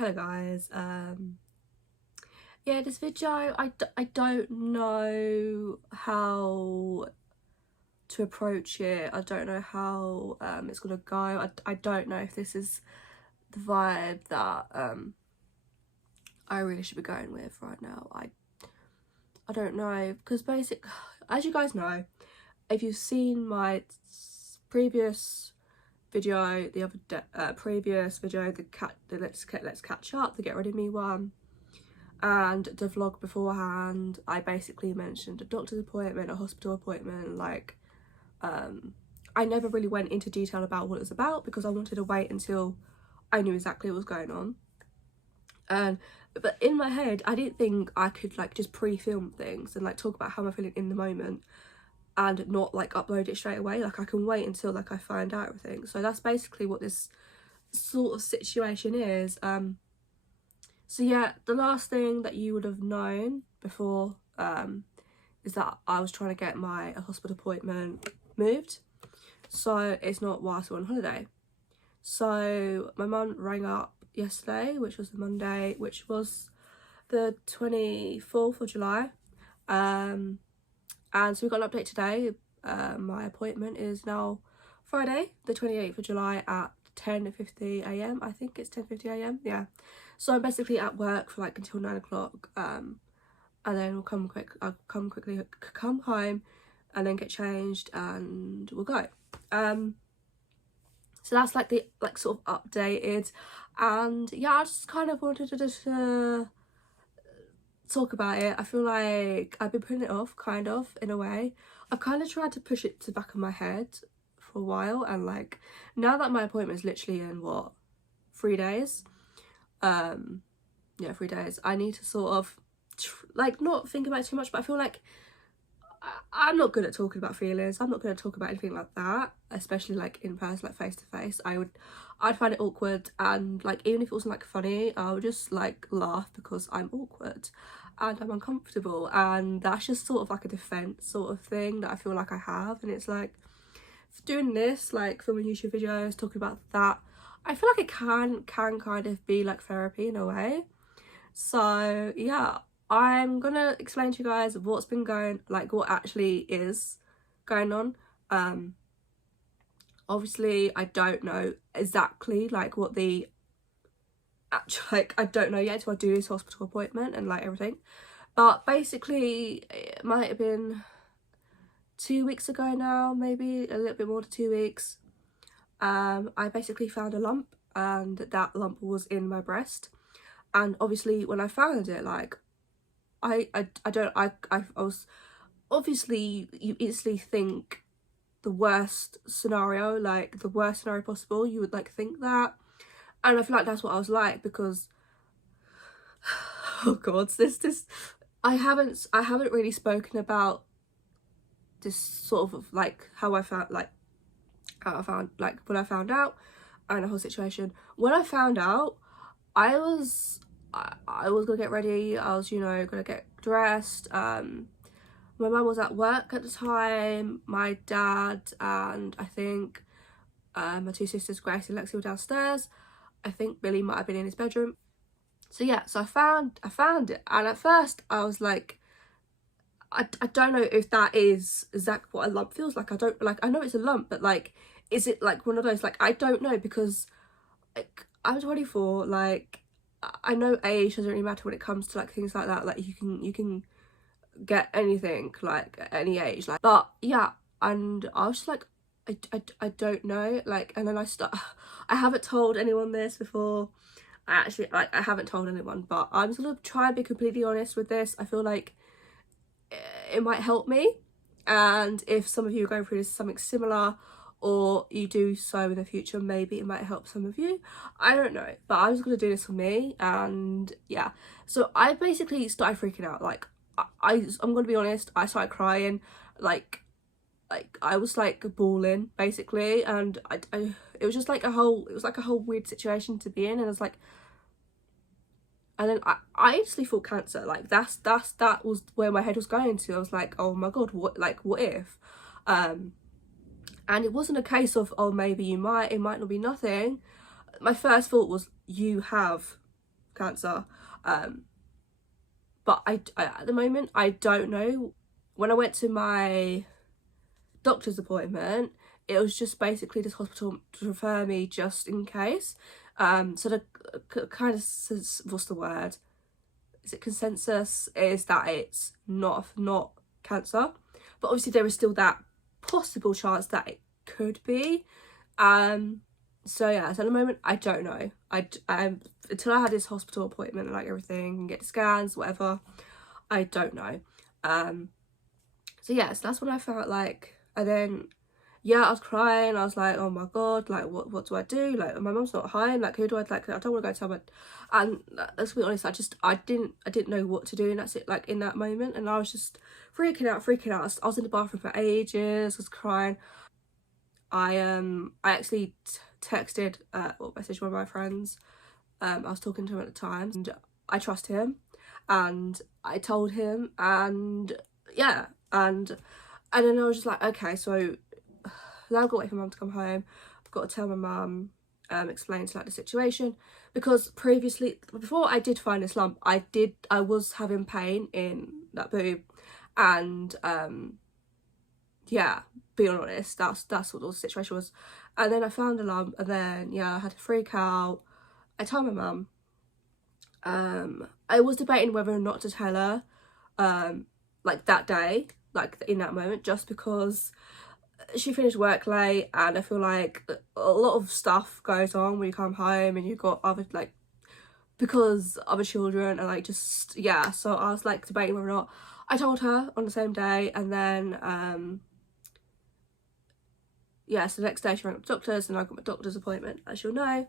Hello guys, yeah, this video, I don't know how to approach it. I don't know how it's gonna go. I don't know if this is the vibe that I really should be going with right now. I don't know, because as you guys know, if you've seen my previous video, the let's catch up, the get rid of me one, and the vlog beforehand, I basically mentioned a doctor's appointment, a hospital appointment. Like I never really went into detail about what it was about because I wanted to wait until I knew exactly what was going on. But in my head, I didn't think I could like just pre-film things and like talk about how I'm feeling in the moment and not like upload it straight away. Like I can wait until like I find out everything. So that's basically what this sort of situation is. So yeah, the last thing that you would have known before is that I was trying to get my hospital appointment moved, so it's not whilst we're on holiday. So my mum rang up yesterday, which was the Monday, which was the 24th of July, and so we got an update today. My appointment is now Friday the 28th of July at 10:50 a.m. I think it's 10:50 a.m. yeah, so I'm basically at work for like until 9 o'clock, and then I'll come home and then get changed and we'll go. So that's like the sort of updated, and yeah, I just kind of wanted to just talk about it. I feel like I've been putting it off, kind of, in a way. I've kind of tried to push it to the back of my head for a while, and like now that my appointment is literally in 3 days, yeah, 3 days, I need to sort of like not think about it too much. But I feel like I'm not good at talking about feelings. I'm not going to talk about anything like that, especially like in person, like face to face. I'd find it awkward, and like even if it wasn't like funny, I would just like laugh because I'm awkward and I'm uncomfortable, and that's just sort of like a defense sort of thing that I feel like I have. And it's like doing this, like filming YouTube videos, talking about that, I feel like it can kind of be like therapy in a way. So yeah, I'm gonna explain to you guys what's been what actually is going on. Obviously I don't know exactly like what the actual, like I don't know yet till I do this hospital appointment and like everything, but basically it might have been 2 weeks ago now, maybe a little bit more than 2 weeks. I basically found a lump, and that lump was in my breast. And obviously when I found it, like I was obviously, you instantly think the worst scenario, like the worst scenario possible. You would like think that, and I feel like that's what I was like, because oh god, this I haven't really spoken about this sort of like how I found when I found out, and the whole situation. When I found out, I was gonna get ready. I was, you know, gonna get dressed. My mum was at work at the time. My dad and I think my two sisters, Grace and Lexi, were downstairs. I think Billy might have been in his bedroom. So yeah, so I found it, and at first I was like, I don't know if that is exactly what a lump feels like. I know it's a lump, but like, is it like one of those, like, I don't know, because like I'm 24, like I know age doesn't really matter when it comes to like things like that. Like you can get anything like at any age, like, but yeah. And I was just like, I don't know, like, and then I haven't told anyone this before. I haven't told anyone, but I'm just gonna try and be completely honest with this. I feel like it might help me, and if some of you are going through something similar, or you do so in the future, maybe it might help some of you. I don't know, but I was gonna do this for me. And yeah, so I basically started freaking out. Like I'm gonna be honest, I started crying, like I was like bawling basically, and it was just like a whole weird situation to be in. And I was like, and then I actually thought cancer. Like that was where my head was going to. I was like, oh my god, what if? And it wasn't a case of, oh, maybe it might not be nothing. My first thought was, you have cancer. But I at the moment, I don't know. When I went to my doctor's appointment, it was just basically this hospital to refer me just in case. So the kind of, what's the word? Is it consensus? Is that it's not cancer, but obviously there is still that possible chance that it could be. So yeah, so at the moment I don't know. I until I had this hospital appointment and like everything and get scans, whatever, I don't know. So yeah, so that's when I felt like, and then yeah, I was crying. I was like, oh my god, like what do I do? Like my mum's not home. Like who do I like? I don't want to go tell my. And let's be honest, I didn't know what to do, and that's it. Like in that moment, and I was just freaking out. I was in the bathroom for ages. I was crying. I actually texted or messaged one of my friends. I was talking to him at the time, and I trust him, and I told him, and yeah, and then I was just like, okay, so now I've got to wait for mum to come home. I've got to tell my mum, explain to like the situation, because previously, before I did find this lump, I was having pain in that boob, and yeah, being honest, that's what the situation was. And then I found a lump, and then yeah, I had to freak out. I told my mum. I was debating whether or not to tell her, like that day, like in that moment, just because she finished work late, and I feel like a lot of stuff goes on when you come home and you've got other, like, because other children and like just, yeah, so I was like debating whether or not. I told her on the same day, and then yeah, so the next day she rang up the doctors, and I got my doctor's appointment, as you'll know.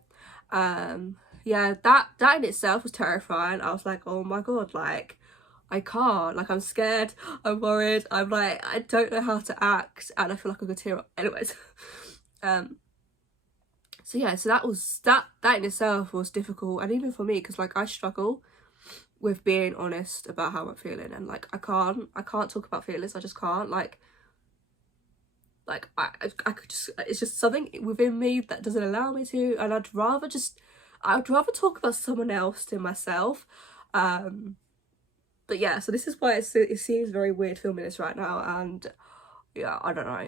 Yeah, that in itself was terrifying. I was like, oh my god, like I can't, like I'm scared, I'm worried, I'm like, I don't know how to act, and I feel like I'm gonna tear up. Anyways, so yeah, so that in itself was difficult, and even for me, because like I struggle with being honest about how I'm feeling, and like I can't talk about feelings. I just can't, like I could just, it's just something within me that doesn't allow me to, and I'd rather talk about someone else than myself. But yeah, so this is why it seems very weird filming this right now, and yeah, I don't know.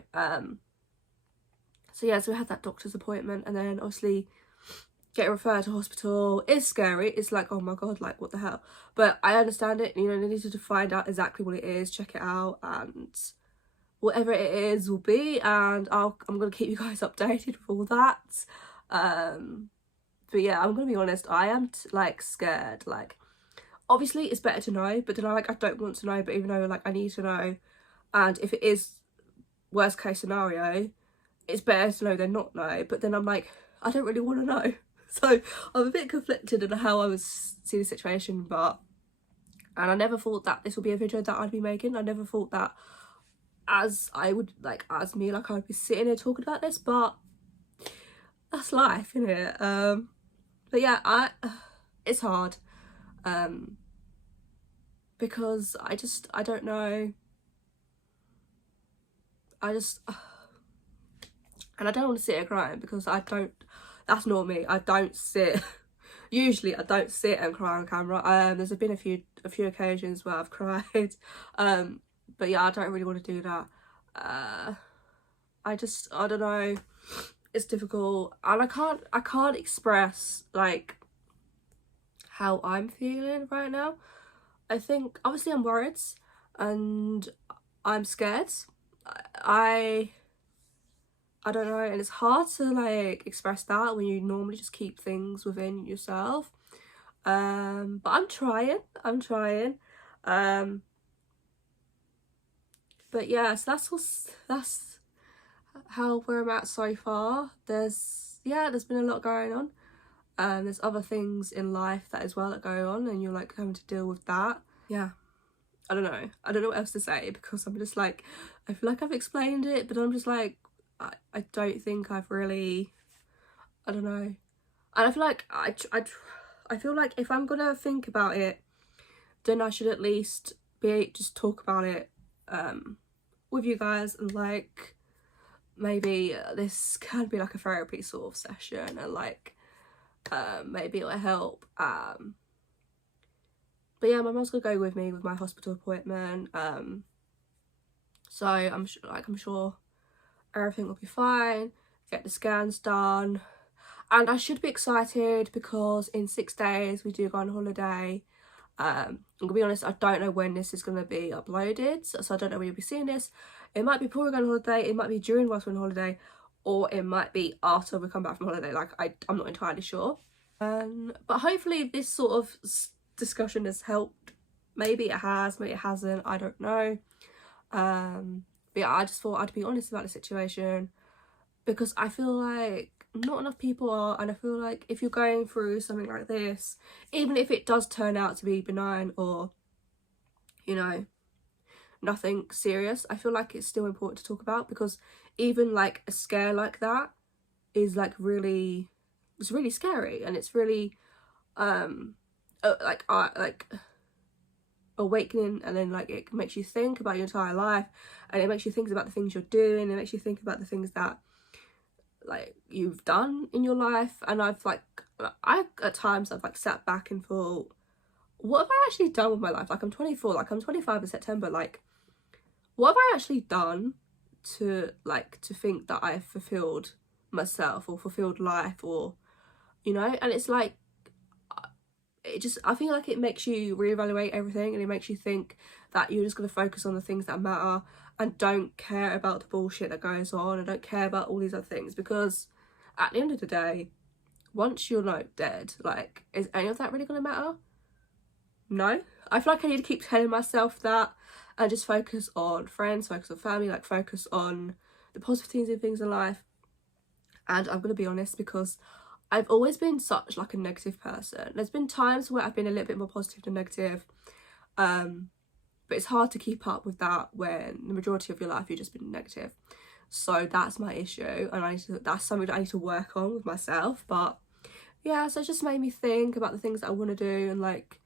So yeah, so we had that doctor's appointment, and then obviously get referred to hospital. It's scary. It's like, oh my god, like what the hell? But I understand it. You know, they needed to find out exactly what it is, check it out, and whatever it is will be, and I'm gonna keep you guys updated with all that. But yeah, I'm gonna be honest, I am like scared. Like obviously it's better to know, but then I don't want to know, but even though like I need to know, and if it is worst case scenario, it's better to know than not know. But then I'm like, I don't really want to know. So I'm a bit conflicted in how I was seeing the situation, and I never thought that this would be a video that I'd be making. I never thought that as I would, like, as me, like I would be sitting here talking about this, but that's life, isn't it? But yeah, it's hard, because I don't know, and I don't want to sit here crying, because that's not me. I don't sit usually I don't sit and cry on camera. There's been a few occasions where I've cried, but yeah, I don't really want to do that. I don't know, it's difficult, and I can't express like how I'm feeling right now. I think obviously I'm worried and I'm scared. I don't know, and it's hard to like express that when you normally just keep things within yourself. But I'm trying. But yeah, so that's where I'm at so far. There's been a lot going on. There's other things in life that as well that go on, and you're like having to deal with that. Yeah, I don't know what else to say, because I'm just like, I feel like I've explained it, but I'm just like, I don't think I've really, I don't know. And I feel like I feel like if I'm gonna think about it, then I should at least just talk about it with you guys, and like maybe this can be like a therapy sort of session, and like maybe it'll help. But yeah, my mum's gonna go with me with my hospital appointment. So I'm sure everything will be fine. Get the scans done, and I should be excited because in 6 days we do go on holiday. I'm gonna be honest, I don't know when this is gonna be uploaded, so I don't know when you'll be seeing this. It might be before we go on holiday, it might be during whilst we're on holiday, or it might be after we come back from holiday. Like, I'm not entirely sure. But hopefully this sort of discussion has helped. Maybe it has, maybe it hasn't, I don't know. But yeah, I just thought I'd be honest about the situation, because I feel like not enough people are, and I feel like if you're going through something like this, even if it does turn out to be benign or, you know, nothing serious, I feel like it's still important to talk about, because even like a scare like that is like it's really scary, and it's really like awakening, and then like it makes you think about your entire life, and it makes you think about the things you're doing, it makes you think about the things that like you've done in your life. And I at times I've like sat back and thought, what have I actually done with my life? Like, I'm 24, like I'm 25 in September, like what have I actually done to think that I've fulfilled myself or fulfilled life, or you know? And it's like, I feel like it makes you reevaluate everything, and it makes you think that you're just going to focus on the things that matter and don't care about the bullshit that goes on, and don't care about all these other things, because at the end of the day, once you're like dead, like, is any of that really going to matter? No. I feel like I need to keep telling myself that, and just focus on friends, focus on family, like focus on the positive things in life. And I'm going to be honest, because I've always been such like a negative person. There's been times where I've been a little bit more positive than negative, but it's hard to keep up with that when the majority of your life you've just been negative. So that's my issue, and that's something that I need to work on with myself. But yeah, so it just made me think about the things that I want to do, and like,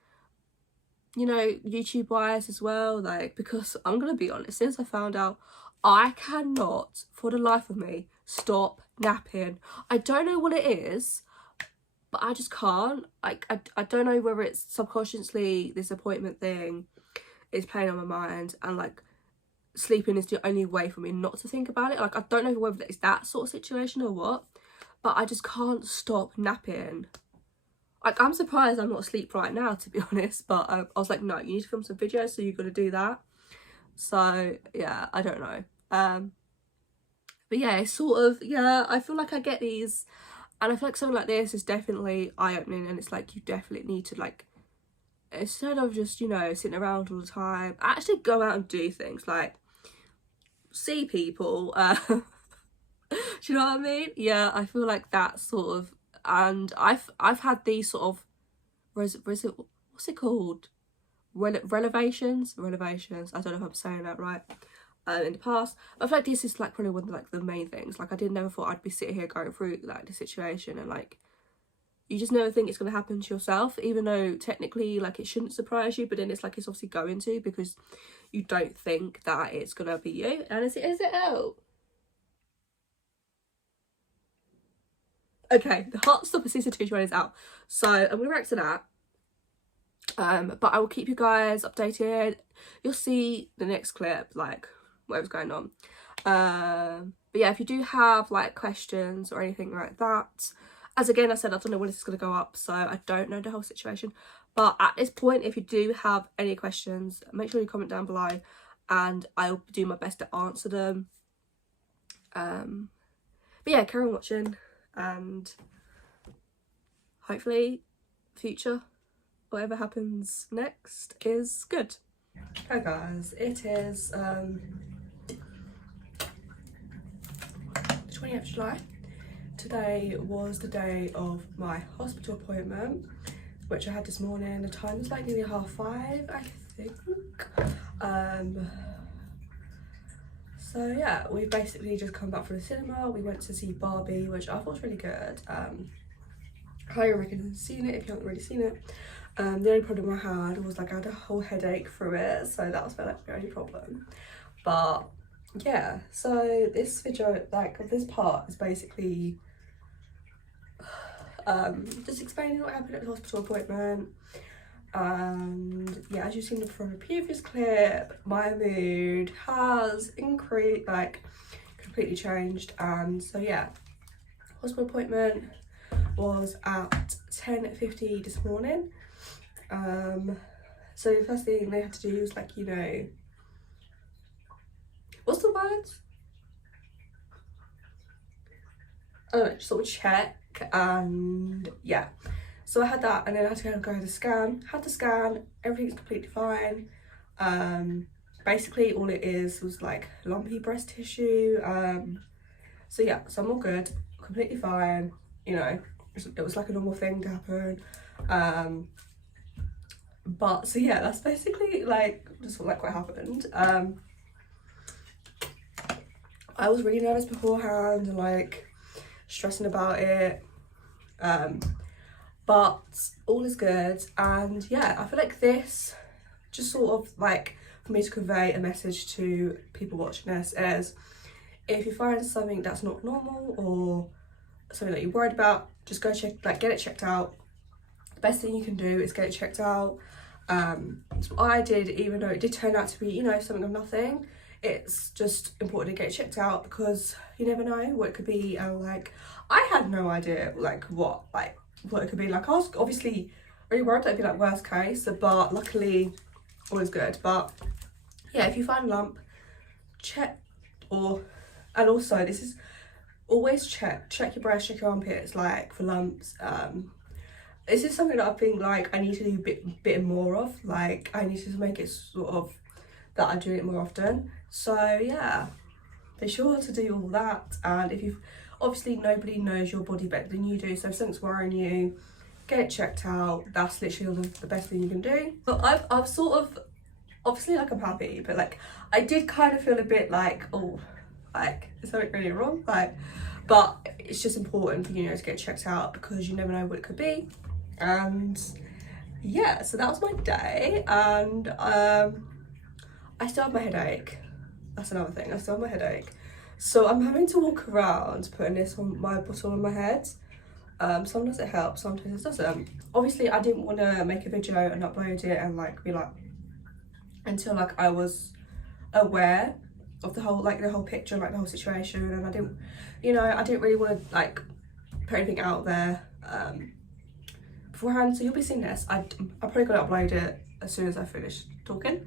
you know, YouTube wise as well, like, because I'm gonna be honest, since I found out, I cannot for the life of me stop napping. I don't know what it is, but I just can't. Like, I don't know whether it's subconsciously this appointment thing is playing on my mind, and like sleeping is the only way for me not to think about it. Like, I don't know whether it's that sort of situation or what, but I just can't stop napping. Like, I'm surprised I'm not asleep right now, to be honest, but I was like, no, you need to film some videos, so you've got to do that. So yeah, I don't know. But yeah, it's sort of, yeah, I feel like I get these, and I feel like something like this is definitely eye-opening, and it's like, you definitely need to, like, instead of just, you know, sitting around all the time, actually go out and do things, like see people. Do you know what I mean? Yeah, I feel like that sort of, and I've had these sort of what's it called, relevations, I don't know if I'm saying that right, in the past. I feel like this is like probably one of like the main things. Like, I never thought I'd be sitting here going through like the situation, and like, you just never think it's going to happen to yourself, even though technically like it shouldn't surprise you, but then it's like it's obviously going to, because you don't think that it's going to be you. And is it out? Okay, the Heartstopper season 2 trailer is out, so I'm going to react to that. But I will keep you guys updated. You'll see the next clip, like whatever's going on. But yeah, if you do have like questions or anything like that, as again I said, I don't know when this is going to go up, so I don't know the whole situation. But at this point, if you do have any questions, make sure you comment down below, and I'll do my best to answer them. But yeah, carry on watching, and hopefully future, whatever happens next, is good. Hi guys, it is 20th of July. Today was the day of my hospital appointment, which I had this morning. The time was like nearly 5:30, I think. So yeah, we basically just come back from the cinema. We went to see Barbie, which I thought was really good. Highly recommend seeing it if you haven't already seen it. The only problem I had was like I had a whole headache through it, so that was like the only problem. But yeah, so this video, like this part, is basically just explaining what happened at the hospital appointment, And yeah, as you've seen from the previous clip, my mood has increased, like completely changed. And so yeah, hospital appointment was at 10:50 this morning. So the first thing they had to do was, like, you know, what's the word? I don't know, just sort of check. And yeah, so I had that, and then I had to go to the scan. Had the scan, everything's completely fine. Basically all it is was like lumpy breast tissue. So yeah, so I'm all good, completely fine, you know, it was like a normal thing to happen. But so yeah, that's basically like just like what happened. I was really nervous beforehand and like stressing about it, but all is good. And yeah, I feel like this just sort of like for me to convey a message to people watching this is, if you find something that's not normal or something that you're worried about, just go check, like get it checked out. The best thing you can do is get it checked out. So what I did, even though it did turn out to be, you know, something of nothing, it's just important to get it checked out because you never know what it could be. And like, I had no idea like what it could be. Like, I was obviously really worried that it'd be like worst case, but luckily all is good. But yeah, if you find a lump, check, and also this is always check your breast, check your armpits, like for lumps. This is something that I think like I need to do a bit more of. Like, I need to make it sort of that I do it more often. So yeah, be sure to do all that. And if you've, obviously nobody knows your body better than you do, so if something's worrying you, get it checked out. That's literally the best thing you can do. But I've sort of, obviously like I'm happy, but like I did kind of feel a bit like, oh, like is something really wrong? Like, but it's just important for you know to get checked out because you never know what it could be. And yeah, so that was my day. And I still have my headache. That's another thing, I still have my headache. So I'm having to walk around putting this on my bottle on my head. Sometimes it helps, sometimes it doesn't. Obviously I didn't want to make a video and upload it and like be like, until like I was aware of the whole picture, like the whole situation. And I didn't, you know, I didn't really want to like put anything out there beforehand. So you'll be seeing this. I'm probably gonna upload it as soon as I finish talking.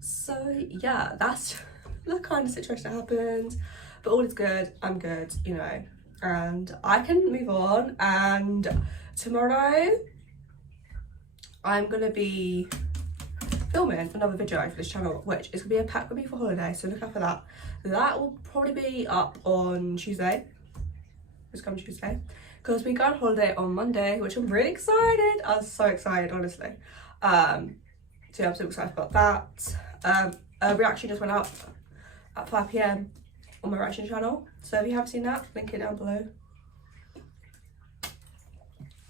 So yeah, that's the kind of situation that happened, but all is good. I'm good, you know, and I can move on. And tomorrow I'm gonna be filming another video for this channel, which is gonna be a pack with me for holiday, so look out for that. That will probably be up on Tuesday, this coming Tuesday, because we go on holiday on Monday, which I'm really excited. I was so excited, honestly. So yeah, I'm so excited about that. A reaction just went up at 5 PM on my reaction channel, so if you haven't seen that, link it down below.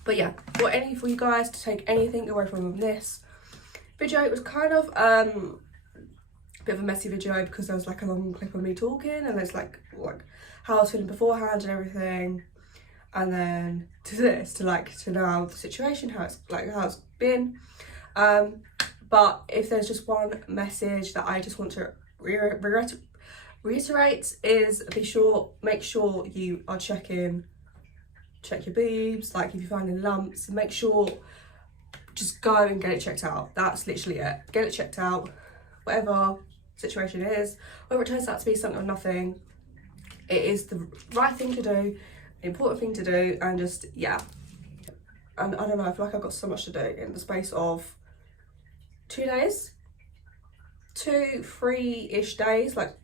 But yeah, for you guys to take anything away from this video, it was kind of a bit of a messy video because there was like a long clip of me talking, and there's like how I was feeling beforehand and everything, and then to this, to now the situation, how it's been. But if there's just one message that I just want to reiterate is make sure you are check your boobs. Like if you find any lumps, make sure, just go and get it checked out. That's literally it. Get it checked out, whatever situation it is, whether it turns out to be something or nothing. It is the right thing to do, the important thing to do, and just yeah. And I don't know, I feel like I've got so much to do in the space of 2 days, 3-ish days. Like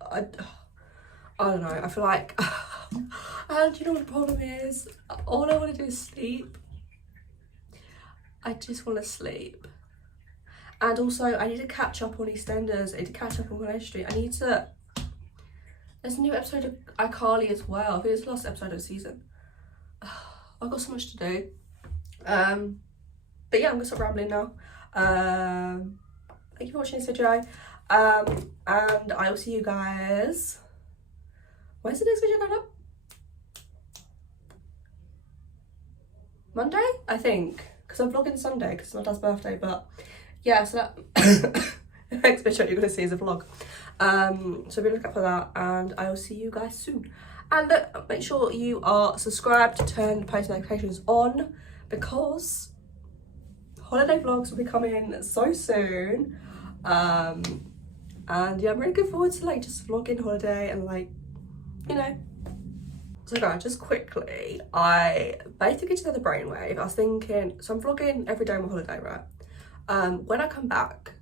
I don't know, I feel like and you know what the problem is, all I want to do is sleep. I just want to sleep. And also I need to catch up on EastEnders, I need to catch up on Coronation Street, I need to, there's a new episode of iCarly as well. I think it's the last episode of the season. I've got so much to do. But yeah, I'm gonna stop rambling now. Thank you for watching this video, and I will see you guys, when's the next video going up? Monday, I think, because because I'm vlogging Sunday because it's my dad's birthday. But yeah, so that the next picture you're going to see is a vlog. So be looking out for that, and I will see you guys soon. And look, make sure you are subscribed, turn post notifications on, because holiday vlogs will be coming so soon. And yeah, I'm really looking forward to like just vlogging holiday and like, you know. So guys, just quickly, I basically just had a brainwave. I was thinking, so I'm vlogging every day on my holiday, right? When I come back,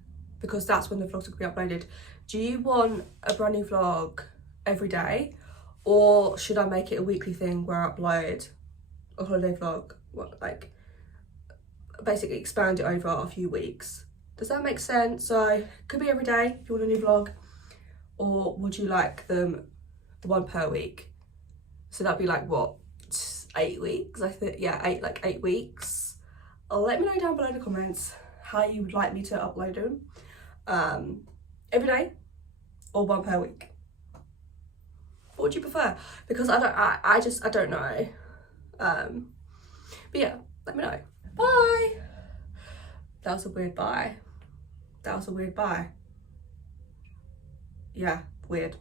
because that's when the vlogs will be uploaded, do you want a brand new vlog every day, or should I make it a weekly thing where I upload a holiday vlog, like basically expand it over a few weeks? Does that make sense? So could be every day if you want a new vlog, or would you like them the one per week? So that'd be like what, 8 weeks? I think, yeah, 8 weeks. Let me know down below in the comments how you would like me to upload them. Every day or one per week. What would you prefer? Because I don't know. But yeah, let me know. Bye. That was a weird bye. That was a weird bye. Yeah, weird.